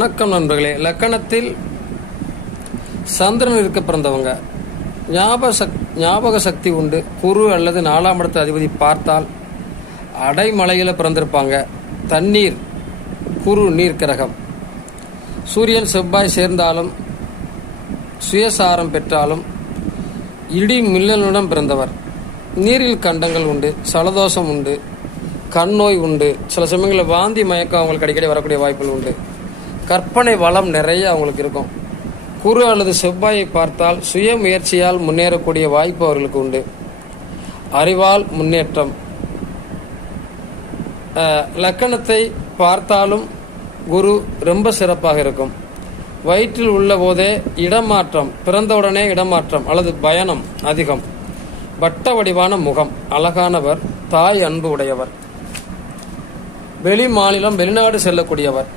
வணக்கம் நண்பர்களே. லக்கணத்தில் சந்திரன் இருக்க பிறந்தவங்க ஞாபக சக்தி உண்டு. குரு அல்லது 4ஆம் இடத்து அதிபதி பார்த்தால் அடைமலையில் பிறந்திருப்பாங்க. தண்ணீர், குரு நீர் கிரகம். சூரியன் செவ்வாய் சேர்ந்தாலும் சுயசாரம் பெற்றாலும் இடி மின்னலுடன் பிறந்தவர். நீரில் கண்டங்கள் உண்டு, சலதோஷம் உண்டு, கண் நோய் உண்டு. சில சமயங்களில் வாந்தி மயக்கம் அவங்களுக்கு அடிக்கடி வரக்கூடிய வாய்ப்புகள் உண்டு. கற்பனை வளம் நிறைய அவங்களுக்கு இருக்கும். குரு அல்லது செவ்வாயை பார்த்தால் சுய முயற்சியால் முன்னேறக்கூடிய வாய்ப்பு அவர்களுக்கு உண்டு. அறிவால் முன்னேற்றம். லக்கணத்தை பார்த்தாலும் குரு ரொம்ப சிறப்பாக இருக்கும். வயிற்றில் உள்ள போதே இடமாற்றம், பிறந்தவுடனே இடமாற்றம் அல்லது பயணம் அதிகம். வட்ட வடிவான முகம், அழகானவர், தாய் அன்பு உடையவர், வெளி மாநிலம் வெளிநாடு செல்லக்கூடியவர்.